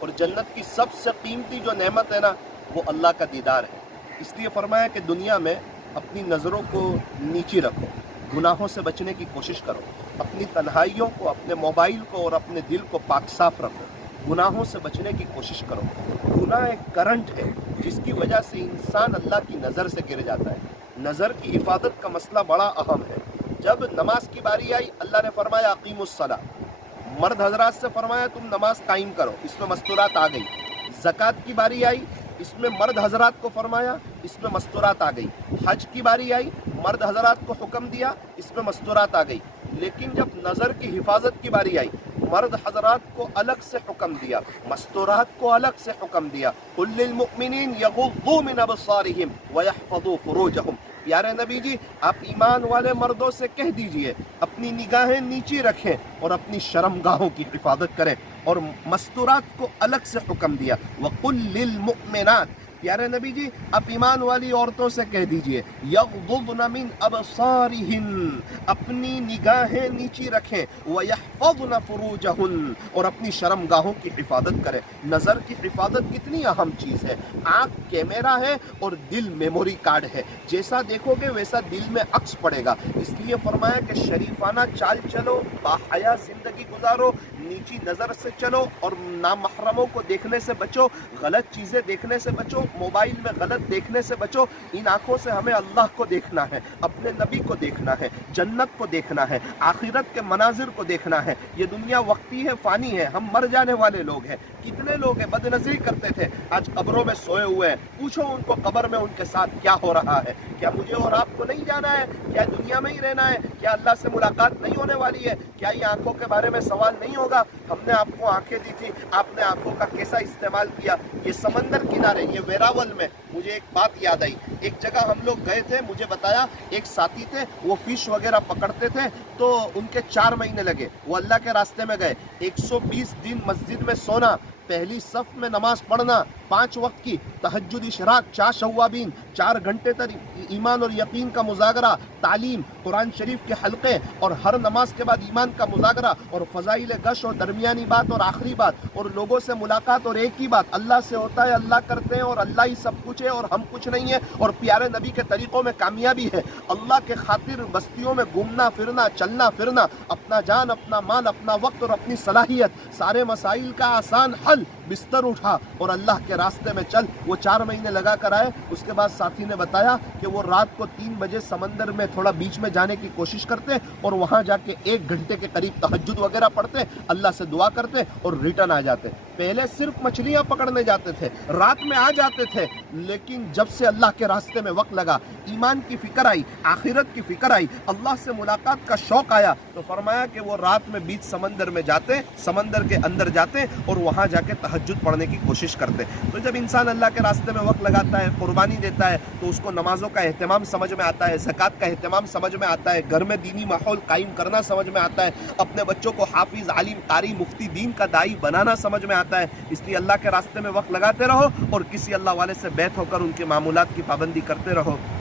اور جنت کی سب سے قیمتی جو نعمت ہے نا وہ اللہ کا دیدار ہے۔ اس لیے فرمایا کہ دنیا میں اپنی نظروں کو نیچی رکھو، گناہوں سے بچنے کی کوشش کرو، اپنی تنہائیوں کو، اپنے موبائل کو اور اپنے دل کو پاک صاف رکھو، گناہوں سے بچنے کی کوشش کرو۔ گناہ ایک کرنٹ ہے جس کی وجہ سے انسان اللہ کی نظر سے گر جاتا ہے۔ نظر کی حفاظت کا مسئلہ بڑا اہم ہے۔ جب نماز کی باری آئی اللہ نے فرمایا اقیم الصلاۃ، مرد حضرات سے فرمایا تم نماز قائم کرو، اس میں مستورات آ گئی۔ زکوٰۃ کی باری آئی، اس میں مرد حضرات کو فرمایا، اس میں مستورات آ گئی۔ حج کی باری آئی، مرد حضرات کو حکم دیا، اس میں مستورات آ گئی۔ لیکن جب نظر کی حفاظت کی باری آئی، مرد حضرات کو الگ سے حکم دیا، مستورات کو الگ سے حکم دیا۔ قل للمؤمنین یغضوا من ابصارہم ویحفظوا فروجہم۔ پیارے نبی جی آپ ایمان والے مردوں سے کہہ دیجئے اپنی نگاہیں نیچی رکھیں اور اپنی شرمگاہوں کی حفاظت کریں، اور مستورات کو الگ سے حکم دیا۔ وقل للمؤمنات، پیارے نبی جی آپ ایمان والی عورتوں سے کہہ دیجئے یغضضن من ابصارہن، اپنی نگاہیں نیچی رکھیں، ویحفظن فروجہن، اور اپنی شرمگاہوں کی حفاظت کریں۔ نظر کی حفاظت کتنی اہم چیز ہے۔ آنکھ کیمرہ ہے اور دل میموری کارڈ ہے، جیسا دیکھو گے ویسا دل میں عکس پڑے گا۔ اس لیے فرمایا کہ شریفانہ چال چلو، باحیا زندگی گزارو، نیچی نظر سے چلو اور نامحرموں کو دیکھنے سے بچو، غلط چیزیں دیکھنے سے بچو، موبائل میں غلط دیکھنے سے بچو۔ ان آنکھوں سے ہمیں اللہ کو دیکھنا ہے، اپنے نبی کو دیکھنا ہے، جنت کو دیکھنا ہے، آخرت کے مناظر کو دیکھنا ہے۔ یہ دنیا وقتی ہے، فانی ہے، ہم مر جانے والے لوگ ہیں۔ کتنے لوگ ہیں بد نظری کرتے تھے، آج قبروں میں سوئے ہوئے ہیں۔ پوچھو ان کو قبر میں ان کے ساتھ کیا ہو رہا ہے۔ کیا مجھے اور آپ کو نہیں جانا ہے؟ کیا دنیا میں ہی رہنا ہے؟ کیا اللہ سے ملاقات نہیں ہونے والی ہے؟ کیا یہ آنکھوں کے بارے میں سوال نہیں ہوگا؟ ہم نے آپ کو آنکھیں دی تھی، آپ نے آنکھوں کا کیسا استعمال کیا؟ یہ سمندر کنارے، یہ ویراول میں مجھے ایک بات یاد آئی۔ ایک جگہ ہم لوگ گئے تھے، مجھے بتایا ایک ساتھی تھے، وہ فش وغیرہ پکڑتے تھے، تو ان کے 4 مہینے لگے، وہ اللہ کے راستے میں گئے۔ 120 دن مسجد میں سونا، پہلی صف میں نماز پڑھنا، 5 وقت کی تہجد، اشراق، 4 شوابین، 4 گھنٹے تک ایمان اور یقین کا مذاکرہ، تعلیم، قرآن شریف کے حلقے، اور ہر نماز کے بعد ایمان کا مذاکرہ اور فضائل گش اور درمیانی بات اور آخری بات اور لوگوں سے ملاقات، اور ایک ہی بات، اللہ سے ہوتا ہے، اللہ کرتے ہیں، اور اللہ ہی سب کچھ ہے اور ہم کچھ نہیں ہے، اور پیارے نبی کے طریقوں میں کامیابی ہے۔ اللہ کے خاطر بستیوں میں گھومنا پھرنا، چلنا پھرنا، اپنا جان، اپنا مال، اپنا وقت اور اپنی صلاحیت، سارے مسائل کا آسان حل، بستر اٹھا اور اللہ کے راستے میں چل۔ وہ 4 مہینے لگا کر آئے۔ اس کے بعد ساتھی نے بتایا کہ وہ رات کو 3 بجے سمندر میں تھوڑا بیچ میں جانے کی کوشش کرتے اور وہاں جا کے 1 گھنٹے کے قریب تہجد وغیرہ پڑھتے، اللہ سے دعا کرتے اور ریٹرن آ جاتے۔ پہلے صرف مچھلیاں پکڑنے جاتے تھے، رات میں آ جاتے تھے، لیکن جب سے اللہ کے راستے میں وقت لگا، ایمان کی فکر آئی، آخرت کی فکر آئی، اللہ سے ملاقات کا شوق آیا، تو فرمایا کہ وہ رات میں بیچ سمندر میں جاتے، سمندر کے اندر جاتے اور وہاں جا کے تہجد پڑھنے کی کوشش کرتے۔ تو جب انسان اللہ کے راستے میں وقت لگاتا ہے، قربانی دیتا ہے، تو اس کو نمازوں کا اہتمام سمجھ میں آتا ہے، زکوٰۃ کا اہتمام سمجھ میں آتا ہے، گھر میں دینی ماحول قائم کرنا سمجھ میں آتا ہے، اپنے بچوں کو حافظ، عالم، قاری، مفتی دین کا داعی بنانا سمجھ میں آتا ہے۔ اس لیے اللہ کے راستے میں وقت لگاتے رہو اور کسی اللہ والے سے بیعت ہو کر ان کے معمولات کی پابندی کرتے رہو۔